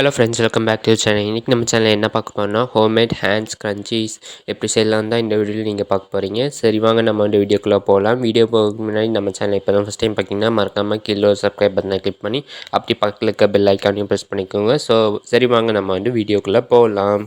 Hello friends, welcome back to channel. இன்றைக்கி நம்ம சேனலில் என்ன பார்க்க போகிறோம்னா ஹோம்மேட் ஹேண்ட் ஸ்க்ரன்ச்சீஸ் எப்படி செய்யலாம் தான் இந்த வீடியோவில் நீங்கள் பார்க்க போகிறீங்க. சரி வாங்க நம்ம வந்து வீடியோக்குள்ளே போகலாம். வீடியோ போகிறதுக்கு முன்னாடி நம்ம சேனல் இப்போ தான் ஃபஸ்ட் டைம் பார்த்தீங்கன்னா மறக்காமல் கீழே சப்ஸ்கிரைப் பட்டனை கிளிக் பண்ணி அப்படி பக்கத்தில் இருக்க பெல் ஐக்கானையும் ப்ரெஸ் பண்ணிக்கோங்க. ஸோ சரி வாங்க நம்ம வந்து வீடியோக்குள்ளே போகலாம்.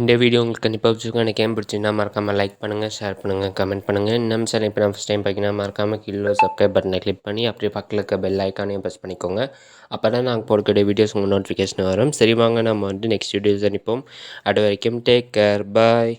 இந்த வீடியோ உங்களுக்கு கண்டிப்பாக பிடிச்சிருக்கும். எனக்கு ஏன் பிடிச்சிருந்தா மறக்காமல் லைக் பண்ணுங்கள், ஷேர் பண்ணுங்கள், கமெண்ட் பண்ணுங்கள். நம்ம சேனல் இப்போ நான் ஃபஸ்ட் டைம் பார்த்தீங்கன்னா மறக்காமல் கீழே சப்ஸ்கிரைப் பட்டனை கிளிக் பண்ணி அப்படியே பக்கத்தில் இருக்க பெல் ஐக்கானையும் ப்ரெஸ் பண்ணிக்கோங்க. அப்போ தான் நாங்கள் போடக்கூடிய வீடியோஸ் உங்கள் நோட்டிஃபிகேஷன் வரும். சரி வாங்க நம்ம வந்து நெக்ஸ்ட் வீடியோஸ் அனுப்போம். அது வரைக்கும் டேக் கேர், பாய்.